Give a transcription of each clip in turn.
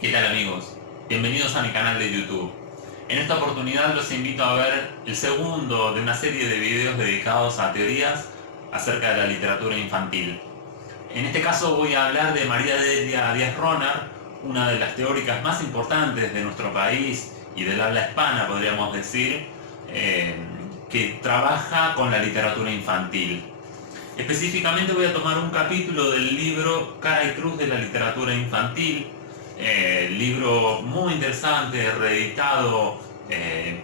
¿Qué tal amigos? Bienvenidos a mi canal de YouTube. En esta oportunidad los invito a ver el segundo de una serie de videos dedicados a teorías acerca de la literatura infantil. En este caso voy a hablar de María Delia Díaz-Roner, una de las teóricas más importantes de nuestro país y del habla hispana, podríamos decir, que trabaja con la literatura infantil. Específicamente voy a tomar un capítulo del libro Cara y Cruz de la literatura infantil, libro muy interesante, reeditado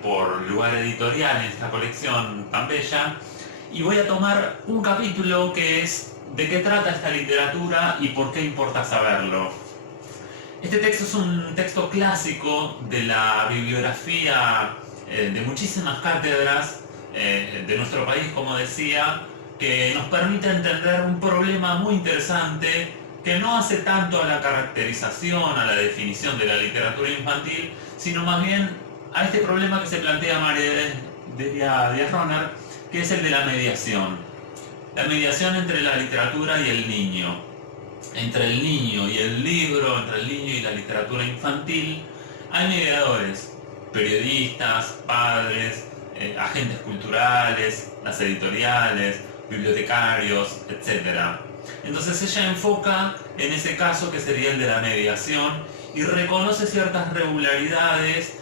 por Lugar Editorial en esta colección tan bella, y voy a tomar un capítulo que es de qué trata esta literatura y por qué importa saberlo. Este texto es un texto clásico de la bibliografía de muchísimas cátedras de nuestro país, como decía, que nos permite entender un problema muy interesante que no hace tanto a la caracterización, a la definición de la literatura infantil, sino más bien a este problema que se plantea María Delia Díaz-Roner, que es el de la mediación. La mediación entre la literatura y el niño. Entre el niño y el libro, entre el niño y la literatura infantil, hay mediadores, periodistas, padres, agentes culturales, las editoriales, bibliotecarios, etc. Entonces ella enfoca en ese caso que sería el de la mediación y reconoce ciertas regularidades,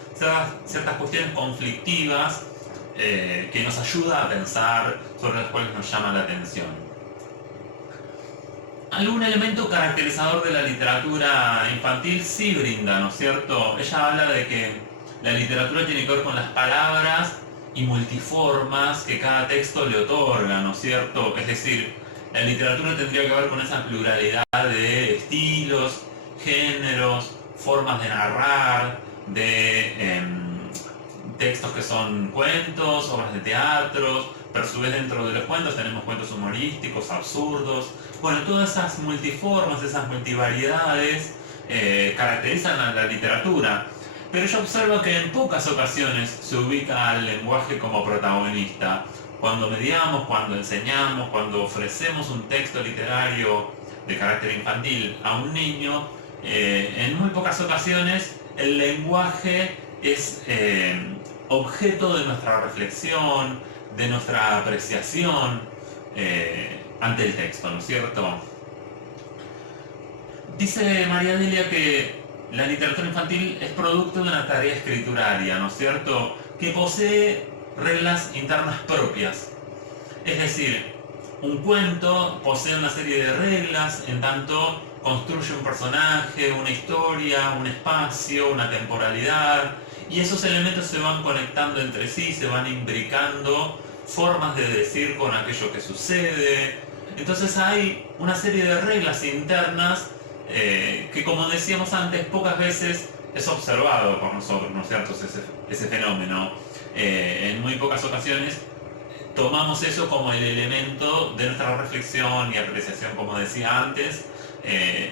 ciertas cuestiones conflictivas que nos ayuda a pensar, sobre las cuales nos llama la atención. Algún elemento caracterizador de la literatura infantil sí brinda, ¿no es cierto? Ella habla de que la literatura tiene que ver con las palabras y multiformas que cada texto le otorga, ¿no es cierto? Es decir, la literatura tendría que ver con esa pluralidad de estilos, géneros, formas de narrar, de textos que son cuentos, obras de teatro, pero a su vez dentro de los cuentos tenemos cuentos humorísticos, absurdos. Bueno, todas esas multiformas, esas multivariedades caracterizan a la literatura. Pero ella observa que en pocas ocasiones se ubica al lenguaje como protagonista. Cuando mediamos, cuando enseñamos, cuando ofrecemos un texto literario de carácter infantil a un niño, en muy pocas ocasiones el lenguaje es objeto de nuestra reflexión, de nuestra apreciación ante el texto, ¿no es cierto? Dice María Delia que la literatura infantil es producto de una tarea escrituraria, ¿no es cierto?, que posee reglas internas propias. Es decir, un cuento posee una serie de reglas en tanto construye un personaje, una historia, un espacio, una temporalidad, y esos elementos se van conectando entre sí, se van imbricando formas de decir con aquello que sucede. Entonces hay una serie de reglas internas que, como decíamos antes, pocas veces es observado por nosotros, ¿no es cierto?, ese fenómeno. En muy pocas ocasiones tomamos eso como el elemento de nuestra reflexión y apreciación, como decía antes,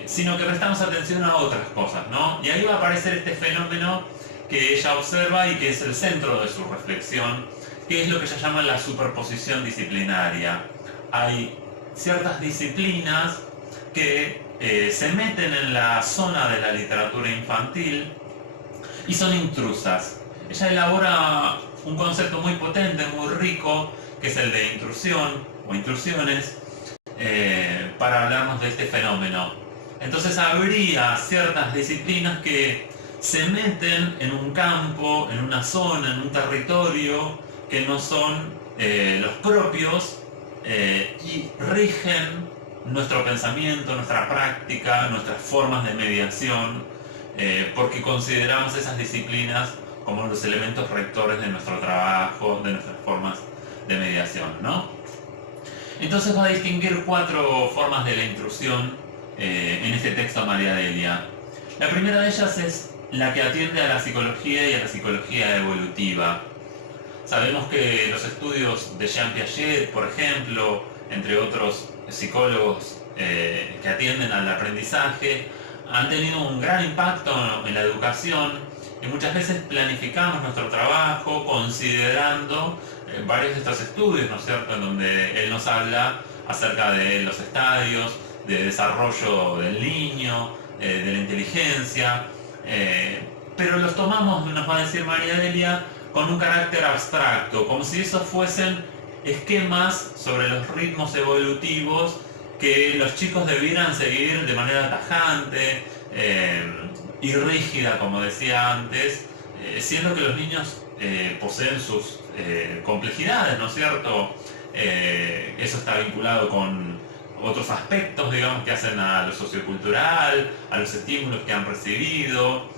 sino que prestamos atención a otras cosas, ¿no? Y ahí va a aparecer este fenómeno que ella observa y que es el centro de su reflexión, que es lo que ella llama la superposición disciplinaria. Hay ciertas disciplinas que se meten en la zona de la literatura infantil y son intrusas. Ella elabora un concepto muy potente, muy rico, que es el de intrusión o intrusiones, para hablarnos de este fenómeno. Entonces habría ciertas disciplinas que se meten en un campo, en una zona, en un territorio que no son los propios y rigen nuestro pensamiento, nuestra práctica, nuestras formas de mediación, porque consideramos esas disciplinas como los elementos rectores de nuestro trabajo, de nuestras formas de mediación, ¿no? Entonces va a distinguir 4 formas de la intrusión en este texto María Delia. La primera de ellas es la que atiende a la psicología y a la psicología evolutiva. Sabemos que los estudios de Jean Piaget, por ejemplo, entre otros psicólogos que atienden al aprendizaje, han tenido un gran impacto en la educación y muchas veces planificamos nuestro trabajo considerando varios de estos estudios, ¿no es cierto?, en donde él nos habla acerca de los estadios de desarrollo del niño, de la inteligencia, pero los tomamos, nos va a decir María Delia, con un carácter abstracto, como si esos fuesen esquemas sobre los ritmos evolutivos que los chicos debieran seguir de manera tajante y rígida, como decía antes, siendo que los niños poseen sus complejidades, ¿no es cierto? Eso está vinculado con otros aspectos, digamos, que hacen a lo sociocultural, a los estímulos que han recibido.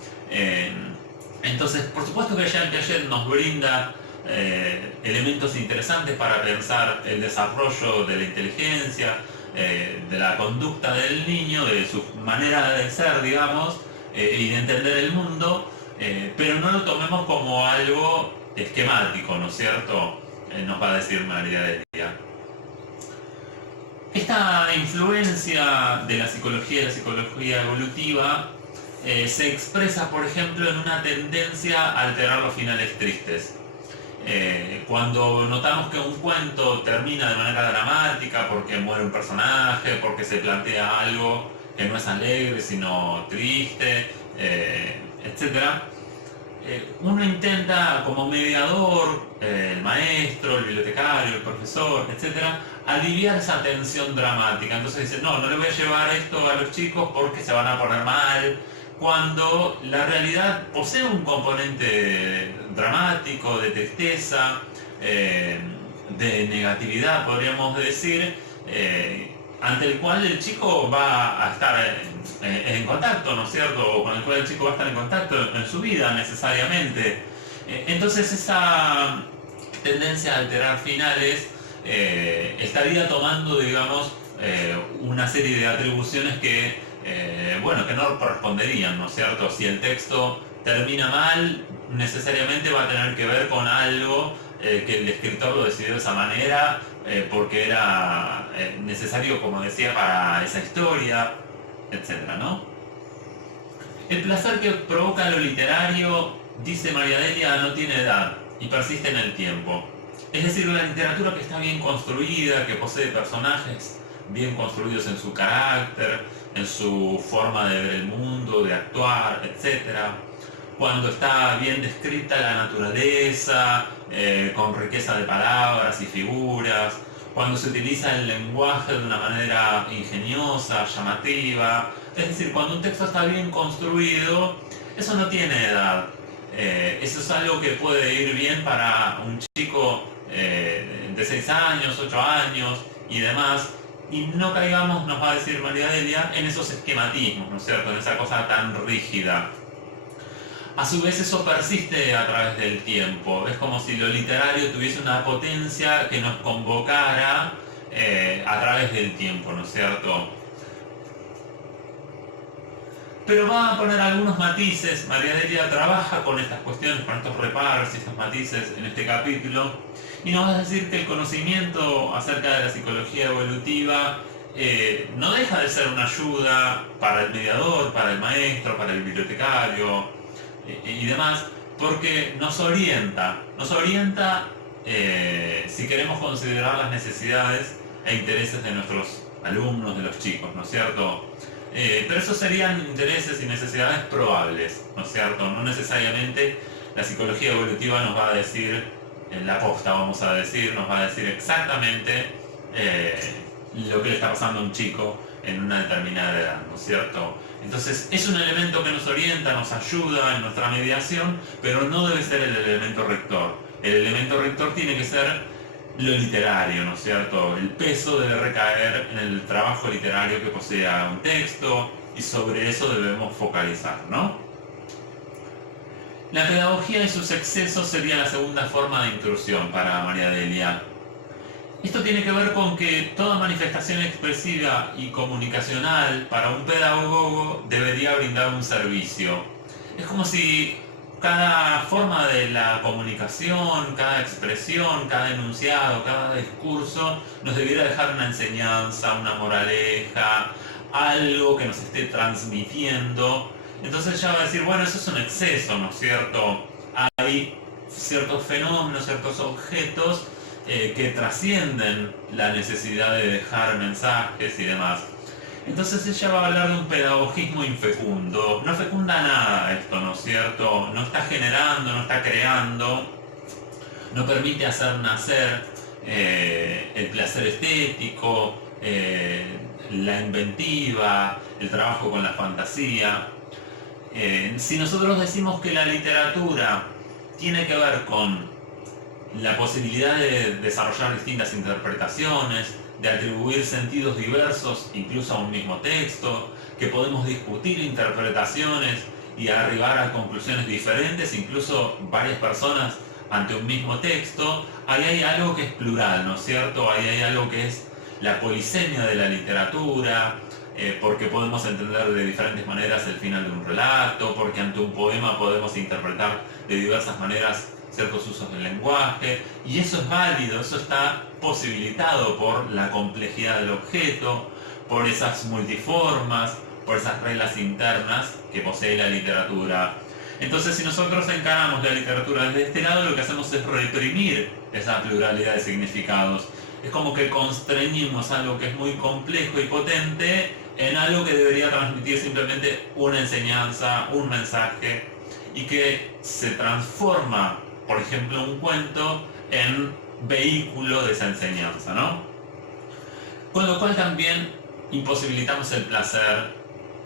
Entonces, por supuesto que Jean Piaget nos brinda elementos interesantes para pensar el desarrollo de la inteligencia, de la conducta del niño, de su manera de ser, digamos, y de entender el mundo, pero no lo tomemos como algo esquemático, ¿no es cierto? Nos va a decir María Delia. Esta influencia de la psicología evolutiva, se expresa, por ejemplo, en una tendencia a alterar los finales tristes. Cuando notamos que un cuento termina de manera dramática porque muere un personaje, porque se plantea algo que no es alegre sino triste, etc., uno intenta como mediador, el maestro, el bibliotecario, el profesor, etc., aliviar esa tensión dramática. Entonces dice, no le voy a llevar esto a los chicos porque se van a poner mal, cuando la realidad posee un componente dramático, de tristeza, de negatividad, podríamos decir, ante el cual el chico va a estar en contacto, ¿no es cierto? O con el cual el chico va a estar en contacto en su vida necesariamente. Entonces esa tendencia a alterar finales estaría tomando, digamos, una serie de atribuciones que que no corresponderían, ¿no es cierto? Si el texto termina mal, necesariamente va a tener que ver con algo que el escritor lo decidió de esa manera, porque era necesario, como decía, para esa historia, etcétera, ¿no? El placer que provoca lo literario, dice María Delia, no tiene edad y persiste en el tiempo. Es decir, la literatura que está bien construida, que posee personajes bien construidos en su carácter, en su forma de ver el mundo, de actuar, etc. Cuando está bien descrita la naturaleza, con riqueza de palabras y figuras, cuando se utiliza el lenguaje de una manera ingeniosa, llamativa, es decir, cuando un texto está bien construido, eso no tiene edad. Eso es algo que puede ir bien para un chico de 6 años, 8 años y demás, y no caigamos, nos va a decir María Delia, en esos esquematismos, ¿no es cierto?, en esa cosa tan rígida. A su vez eso persiste a través del tiempo, es como si lo literario tuviese una potencia que nos convocara a través del tiempo, ¿no es cierto? Pero va a poner algunos matices. María Delia trabaja con estas cuestiones, con estos reparos y estos matices en este capítulo, y nos va a decir que el conocimiento acerca de la psicología evolutiva no deja de ser una ayuda para el mediador, para el maestro, para el bibliotecario y demás, porque nos orienta si queremos considerar las necesidades e intereses de nuestros alumnos, de los chicos, ¿no es cierto? Pero esos serían intereses y necesidades probables, ¿no es cierto? No necesariamente la psicología evolutiva nos va a decir, en la posta vamos a decir, nos va a decir exactamente lo que le está pasando a un chico en una determinada edad, ¿no es cierto? Entonces es un elemento que nos orienta, nos ayuda en nuestra mediación, pero no debe ser el elemento rector. El elemento rector tiene que ser lo literario, ¿no es cierto? El peso debe recaer en el trabajo literario que posea un texto, y sobre eso debemos focalizar, ¿no? La pedagogía y sus excesos sería la segunda forma de intrusión para María Delia. Esto tiene que ver con que toda manifestación expresiva y comunicacional para un pedagogo debería brindar un servicio. Es como si cada forma de la comunicación, cada expresión, cada enunciado, cada discurso nos debiera dejar una enseñanza, una moraleja, algo que nos esté transmitiendo. Entonces ella va a decir, bueno, eso es un exceso, ¿no es cierto? Hay ciertos fenómenos, ciertos objetos que trascienden la necesidad de dejar mensajes y demás. Entonces ella va a hablar de un pedagogismo infecundo. No fecunda nada ¿no es cierto? No está generando, no está creando, no permite hacer nacer el placer estético, la inventiva, el trabajo con la fantasía. Si nosotros decimos que la literatura tiene que ver con la posibilidad de desarrollar distintas interpretaciones, de atribuir sentidos diversos incluso a un mismo texto, que podemos discutir interpretaciones y arribar a conclusiones diferentes, incluso varias personas ante un mismo texto, ahí hay algo que es plural, ¿no es cierto? Ahí hay algo que es la polisemia de la literatura, porque podemos entender de diferentes maneras el final de un relato, porque ante un poema podemos interpretar de diversas maneras ciertos usos del lenguaje, y eso es válido, eso está posibilitado por la complejidad del objeto, por esas multiformas, por esas reglas internas que posee la literatura. Entonces, si nosotros encaramos la literatura desde este lado, lo que hacemos es reprimir esa pluralidad de significados. Es como que constreñimos algo que es muy complejo y potente en algo que debería transmitir simplemente una enseñanza, un mensaje, y que se transforma, por ejemplo, un cuento en vehículo de esa enseñanza, ¿no? Con lo cual también imposibilitamos el placer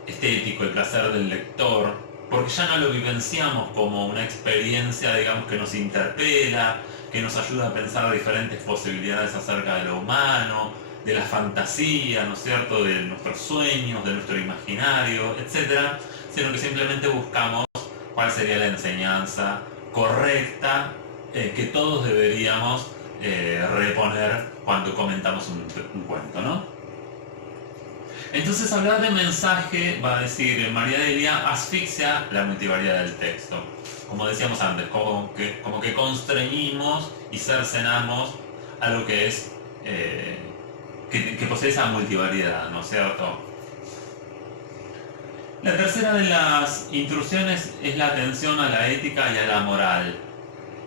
estético, el placer del lector, porque ya no lo vivenciamos como una experiencia, digamos, que nos interpela, que nos ayuda a pensar diferentes posibilidades acerca de lo humano, de la fantasía, ¿no es cierto?, de nuestros sueños, de nuestro imaginario, etc., sino que simplemente buscamos cuál sería la enseñanza correcta que todos deberíamos reponer cuando comentamos un cuento, ¿no? Entonces, hablar de mensaje, va a decir María Delia, asfixia la multivariedad del texto. Como decíamos antes, como que constreñimos y cercenamos algo que es que posee esa multivariedad, ¿no es cierto? La tercera de las intrusiones es la atención a la ética y a la moral.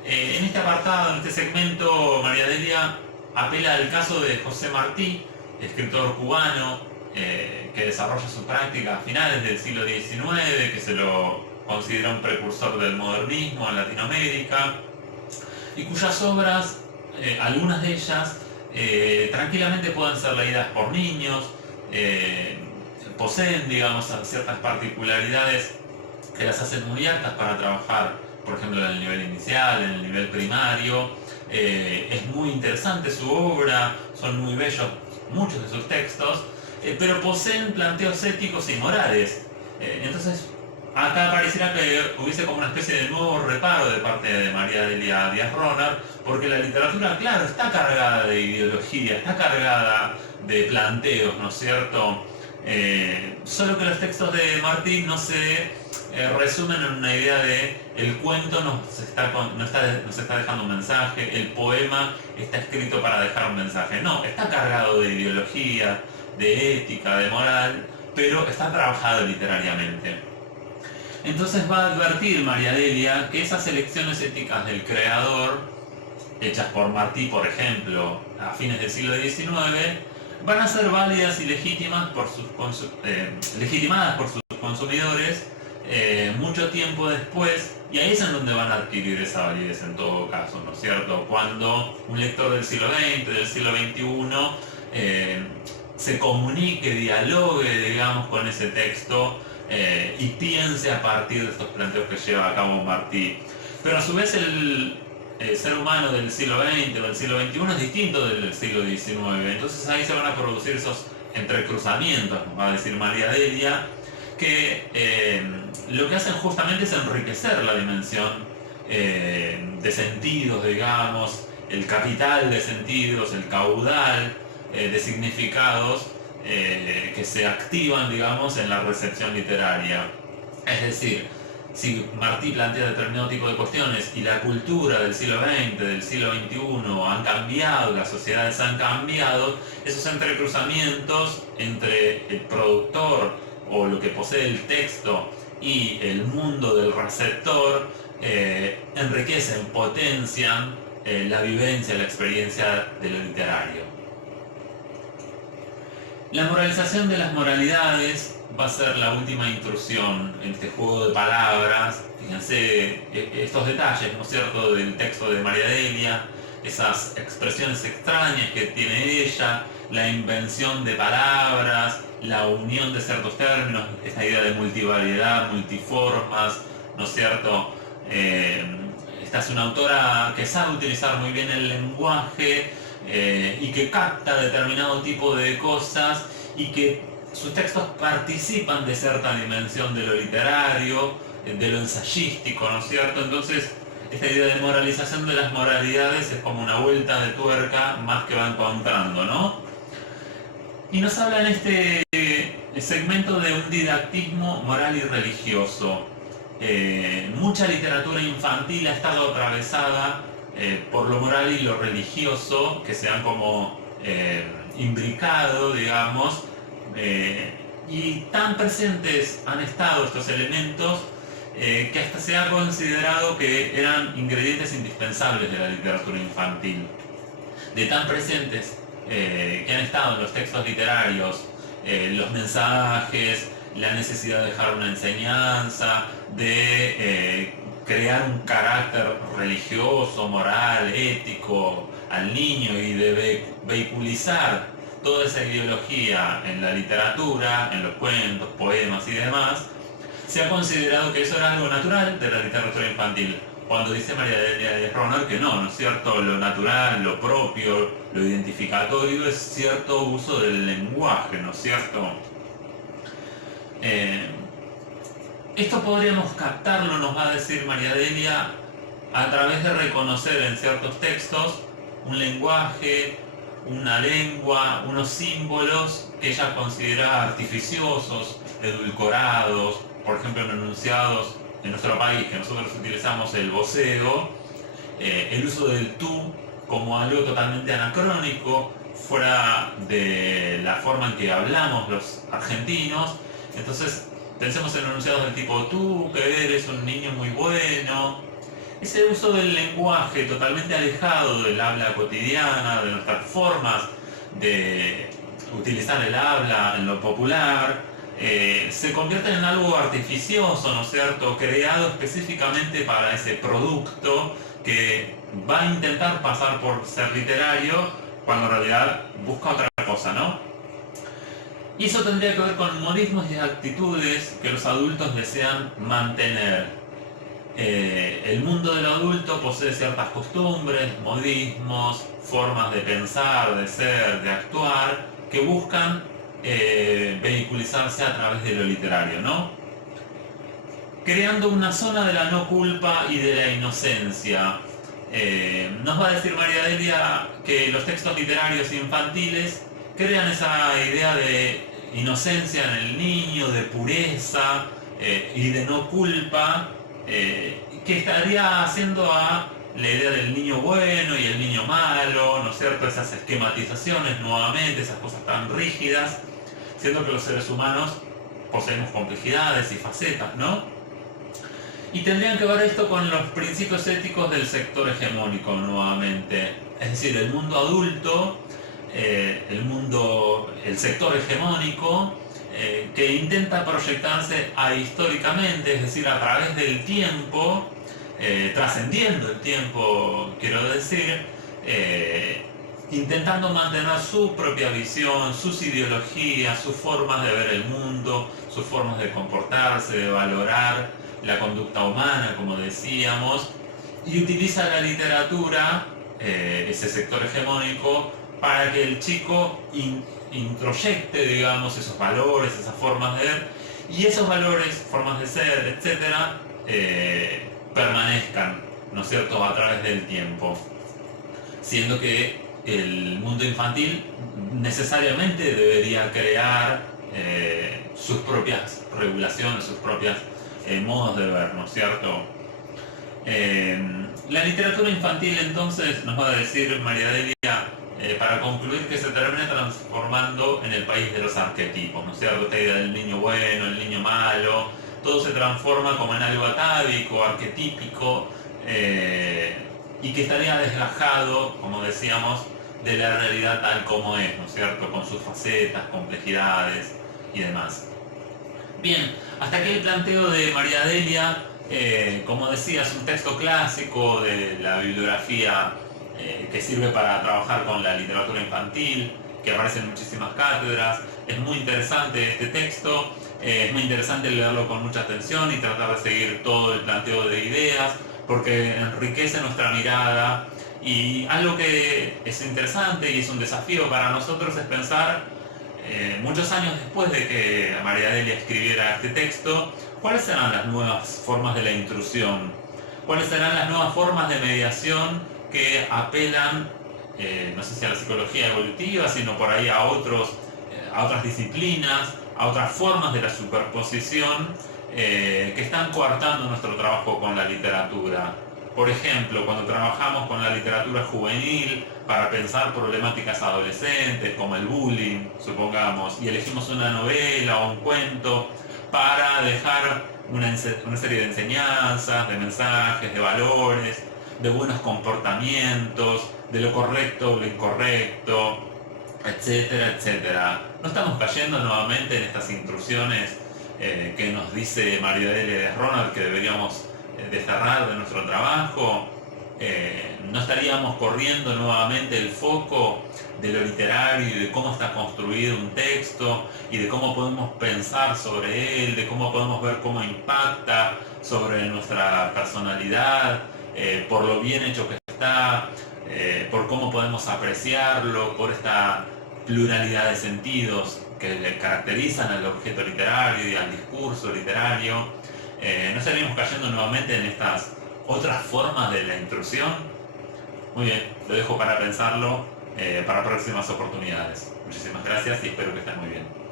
En este apartado, en este segmento, María Delia apela al caso de José Martí, escritor cubano, que desarrolla su práctica a finales del siglo XIX, que se lo considera un precursor del modernismo en Latinoamérica, y cuyas obras, algunas de ellas, tranquilamente pueden ser leídas por niños, poseen, digamos, ciertas particularidades que las hacen muy aptas para trabajar, por ejemplo, en el nivel inicial, en el nivel primario. Es muy interesante su obra, son muy bellos muchos de sus textos, pero poseen planteos éticos y morales. Entonces, acá pareciera que hubiese como una especie de nuevo reparo de parte de María Delia Díaz Ronar, porque la literatura, claro, está cargada de ideología, está cargada de planteos, ¿no es cierto? Solo que los textos de Martí no se resumen en una idea de el cuento nos está dejando un mensaje, el poema está escrito para dejar un mensaje. No, está cargado de ideología, de ética, de moral, pero está trabajado literariamente. Entonces va a advertir María Delia que esas elecciones éticas del creador, hechas por Martí, por ejemplo, a fines del siglo XIX, van a ser válidas y legitimadas por sus consumidores mucho tiempo después, y ahí es en donde van a adquirir esa validez en todo caso, ¿no es cierto? Cuando un lector del siglo XX, del siglo XXI, se comunique, dialogue, digamos, con ese texto y piense a partir de estos planteos que lleva a cabo Martí. Pero a su vez el ser humano del siglo XX o del siglo XXI es distinto del siglo XIX, entonces ahí se van a producir esos entrecruzamientos, va a decir María Delia, que lo que hacen justamente es enriquecer la dimensión de sentidos, digamos, el capital de sentidos, el caudal de significados que se activan, digamos, en la recepción literaria. Es decir, si Martí plantea determinado tipo de cuestiones y la cultura del siglo XX, del siglo XXI han cambiado, las sociedades han cambiado, esos entrecruzamientos entre el productor o lo que posee el texto y el mundo del receptor enriquecen, potencian la vivencia, la experiencia de lo literario. La moralización de las moralidades va a ser la última intrusión en este juego de palabras. Fíjense estos detalles, ¿no es cierto?, del texto de María Delia, esas expresiones extrañas que tiene ella, la invención de palabras, la unión de ciertos términos, esta idea de multivariedad, multiformas, ¿no es cierto? Esta es una autora que sabe utilizar muy bien el lenguaje y que capta determinado tipo de cosas y que sus textos participan de cierta dimensión de lo literario, de lo ensayístico, ¿no es cierto? Entonces, esta idea de moralización de las moralidades es como una vuelta de tuerca más que va encontrando, ¿no? Y nos habla en este segmento de un didactismo moral y religioso. Mucha literatura infantil ha estado atravesada por lo moral y lo religioso, que se han como imbricado, digamos, y tan presentes han estado estos elementos que hasta se ha considerado que eran ingredientes indispensables de la literatura infantil. De tan presentes que han estado en los textos literarios, los mensajes, la necesidad de dejar una enseñanza, de crear un carácter religioso, moral, ético al niño y de vehiculizar toda esa ideología en la literatura, en los cuentos, poemas y demás, se ha considerado que eso era algo natural de la literatura infantil. Cuando dice María de Ronald que no, ¿no es cierto? Lo natural, lo propio, lo identificatorio es cierto uso del lenguaje, ¿no es cierto? Esto podríamos captarlo, nos va a decir María Delia, a través de reconocer en ciertos textos un lenguaje, una lengua, unos símbolos que ella considera artificiosos, edulcorados, por ejemplo en enunciados en nuestro país, que nosotros utilizamos el voceo, el uso del tú como algo totalmente anacrónico, fuera de la forma en que hablamos los argentinos. Entonces pensemos en enunciados del tipo tú, que eres un niño muy bueno. Ese uso del lenguaje totalmente alejado del habla cotidiana, de nuestras formas de utilizar el habla en lo popular, se convierte en algo artificioso, ¿no es cierto?, creado específicamente para ese producto que va a intentar pasar por ser literario cuando en realidad busca otra cosa, ¿no? Y eso tendría que ver con modismos y actitudes que los adultos desean mantener. El mundo del adulto posee ciertas costumbres, modismos, formas de pensar, de ser, de actuar, que buscan vehiculizarse a través de lo literario, ¿no? Creando una zona de la no culpa y de la inocencia. Nos va a decir María Delia que los textos literarios infantiles crean esa idea de inocencia en el niño, de pureza y de no culpa, que estaría haciendo a la idea del niño bueno y el niño malo, ¿no es cierto? Esas esquematizaciones nuevamente, esas cosas tan rígidas, siendo que los seres humanos poseemos complejidades y facetas, ¿no? Y tendrían que ver esto con los principios éticos del sector hegemónico nuevamente, es decir, el mundo adulto, el sector hegemónico, que intenta proyectarse ahistóricamente, es decir, a través del tiempo, trascendiendo el tiempo, quiero decir, intentando mantener su propia visión, sus ideologías, sus formas de ver el mundo, sus formas de comportarse, de valorar la conducta humana, como decíamos, y utiliza la literatura, ese sector hegemónico, para que el chico introyecte, digamos, esos valores, esas formas de ver, y esos valores, formas de ser, etcétera, permanezcan, ¿no es cierto?, a través del tiempo. Siendo que el mundo infantil necesariamente debería crear sus propias regulaciones, sus propios modos de ver, ¿no es cierto? La literatura infantil entonces nos va a decir María Delia, para concluir, que se termina transformando en el país de los arquetipos, ¿no es cierto? Esta idea del niño bueno, el niño malo, todo se transforma como en algo atávico, arquetípico, y que estaría desgajado, como decíamos, de la realidad tal como es, ¿no es cierto? Con sus facetas, complejidades y demás. Bien, hasta aquí el planteo de María Delia. Como decía, es un texto clásico de la bibliografía que sirve para trabajar con la literatura infantil, que aparece en muchísimas cátedras. Es muy interesante este texto, es muy interesante leerlo con mucha atención y tratar de seguir todo el planteo de ideas, porque enriquece nuestra mirada. Y algo que es interesante y es un desafío para nosotros es pensar, muchos años después de que María Delia escribiera este texto, ¿cuáles serán las nuevas formas de la intrusión? ¿Cuáles serán las nuevas formas de mediación que apelan, no sé si a la psicología evolutiva, sino por ahí a otras disciplinas, a otras formas de la superposición que están coartando nuestro trabajo con la literatura? Por ejemplo, cuando trabajamos con la literatura juvenil para pensar problemáticas adolescentes como el bullying, supongamos, y elegimos una novela o un cuento para dejar una serie de enseñanzas, de mensajes, de valores, de buenos comportamientos, de lo correcto, lo incorrecto, etcétera, etcétera. ¿No estamos cayendo nuevamente en estas intrusiones que nos dice María Delia Ronald que deberíamos desterrar de nuestro trabajo? ¿No estaríamos corriendo nuevamente el foco de lo literario y de cómo está construido un texto y de cómo podemos pensar sobre él, de cómo podemos ver cómo impacta sobre nuestra personalidad, por lo bien hecho que está, por cómo podemos apreciarlo, por esta pluralidad de sentidos que le caracterizan al objeto literario y al discurso literario? ¿No estaríamos cayendo nuevamente en estas otras formas de la intrusión? Muy bien, lo dejo para pensarlo para próximas oportunidades. Muchísimas gracias y espero que estén muy bien.